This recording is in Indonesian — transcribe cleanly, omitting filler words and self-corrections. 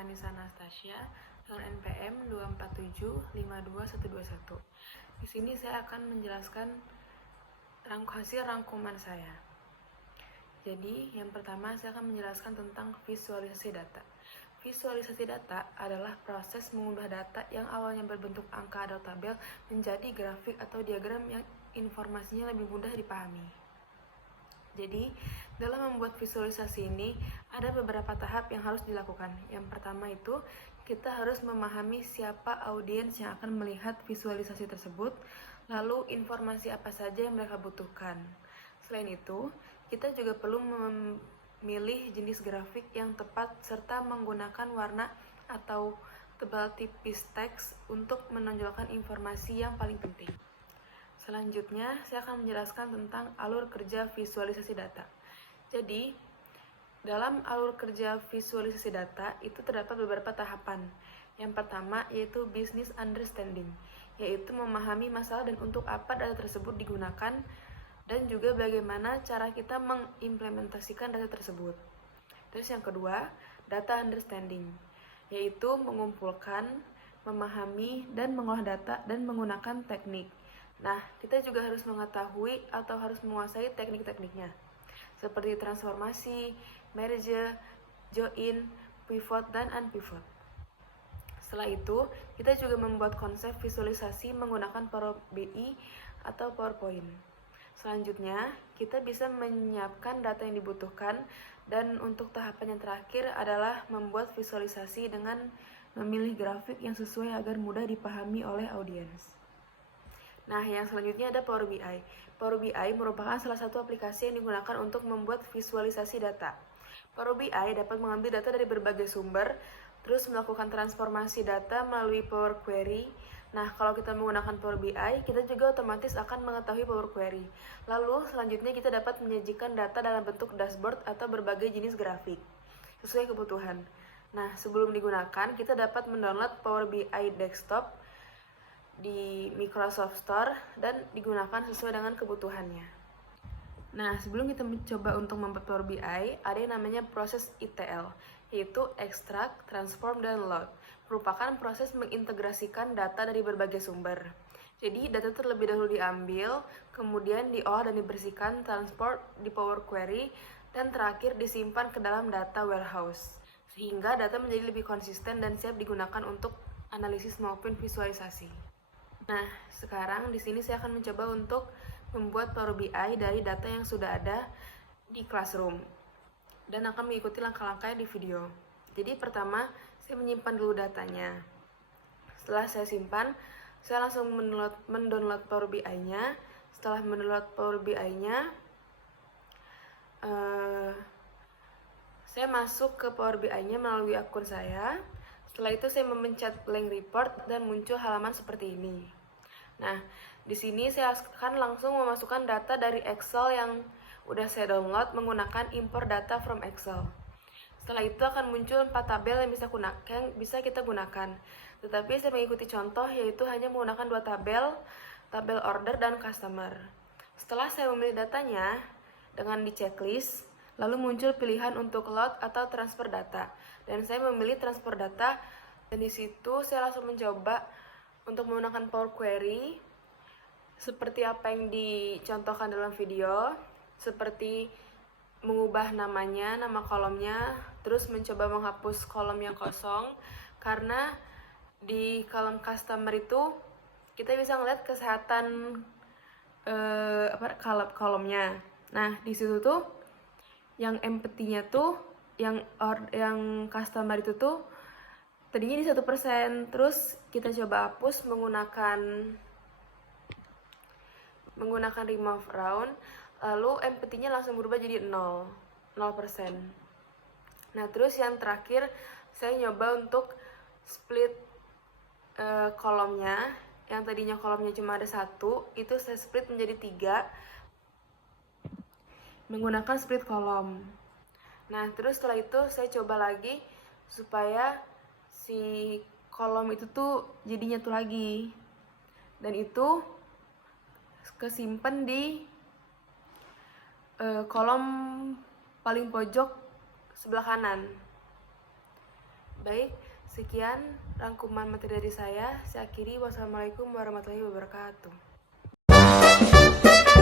Manisa Anastasia dengan NPM 247522121. Di sini saya akan menjelaskan hasil rangkuman saya. Jadi, yang pertama saya akan menjelaskan tentang visualisasi data. Visualisasi data adalah proses mengubah data yang awalnya berbentuk angka atau tabel menjadi grafik atau diagram yang informasinya lebih mudah dipahami. Jadi, dalam membuat visualisasi ini, ada beberapa tahap yang harus dilakukan. Yang pertama itu, kita harus memahami siapa audiens yang akan melihat visualisasi tersebut, lalu informasi apa saja yang mereka butuhkan. Selain itu, kita juga perlu memilih jenis grafik yang tepat serta menggunakan warna atau tebal tipis teks untuk menonjolkan informasi yang paling penting. Selanjutnya, saya akan menjelaskan tentang alur kerja visualisasi data. Jadi, dalam alur kerja visualisasi data itu terdapat beberapa tahapan. Yang pertama yaitu business understanding, yaitu memahami masalah dan untuk apa data tersebut digunakan, dan juga bagaimana cara kita mengimplementasikan data tersebut. Terus yang kedua, data understanding, yaitu mengumpulkan, memahami, dan mengolah data dan menggunakan teknik. Nah, kita juga harus mengetahui atau harus menguasai teknik-tekniknya, seperti transformasi, merge, join, pivot, dan unpivot. Setelah itu, kita juga membuat konsep visualisasi menggunakan Power BI atau PowerPoint. Selanjutnya, kita bisa menyiapkan data yang dibutuhkan, dan untuk tahapan yang terakhir adalah membuat visualisasi dengan memilih grafik yang sesuai agar mudah dipahami oleh audiens. Nah, yang selanjutnya ada Power BI. Power BI merupakan salah satu aplikasi yang digunakan untuk membuat visualisasi data. Power BI dapat mengambil data dari berbagai sumber, terus melakukan transformasi data melalui Power Query. Nah, kalau kita menggunakan Power BI, kita juga otomatis akan mengetahui Power Query. Lalu, selanjutnya kita dapat menyajikan data dalam bentuk dashboard atau berbagai jenis grafik, sesuai kebutuhan. Nah, sebelum digunakan, kita dapat mendownload Power BI Desktop di Microsoft Store dan digunakan sesuai dengan kebutuhannya. Nah, sebelum kita mencoba untuk membuat Power BI, ada yang namanya proses ETL, yaitu Extract, Transform, dan Load. Merupakan proses mengintegrasikan data dari berbagai sumber. Jadi, data terlebih dahulu diambil, kemudian diolah dan dibersihkan, transport di Power Query, dan terakhir disimpan ke dalam data warehouse, sehingga data menjadi lebih konsisten dan siap digunakan untuk analisis maupun visualisasi. Nah, sekarang di sini saya akan mencoba untuk membuat Power BI dari data yang sudah ada di Classroom dan akan mengikuti langkah-langkahnya di video. Jadi pertama, saya menyimpan dulu datanya. Setelah saya simpan, saya langsung mendownload Power BI-nya. Setelah mendownload Power BI-nya, saya masuk ke Power BI-nya melalui akun saya. Setelah itu saya memencet blank report dan muncul halaman seperti ini. Nah, di sini saya akan langsung memasukkan data dari Excel yang udah saya download menggunakan import data from Excel. Setelah itu akan muncul 4 tabel yang bisa kita gunakan. Tetapi saya mengikuti contoh yaitu hanya menggunakan 2 tabel, tabel order dan customer. Setelah saya memilih datanya dengan di checklist, lalu muncul pilihan untuk load atau transfer data. Dan saya memilih transfer data, dan di situ saya langsung mencoba untuk menggunakan Power Query seperti apa yang dicontohkan dalam video, seperti mengubah namanya, nama kolomnya, terus mencoba menghapus kolom yang kosong, karena di kolom customer itu kita bisa ngeliat kesehatan kolomnya. Nah, di situ tuh yang empty-nya tuh yang customer itu tuh tadinya di 1%, terus kita coba hapus menggunakan remove round, lalu empty-nya langsung berubah jadi 0%. Nah, terus yang terakhir saya nyoba untuk split kolomnya. Yang tadinya kolomnya cuma ada 1, itu saya split menjadi 3 menggunakan split kolom. Nah, terus setelah itu saya coba lagi supaya si kolom itu tuh jadi nyatu lagi, dan itu kesimpan di kolom paling pojok sebelah kanan. Baik, sekian rangkuman materi dari saya. Saya akhiri. Wassalamualaikum warahmatullahi wabarakatuh.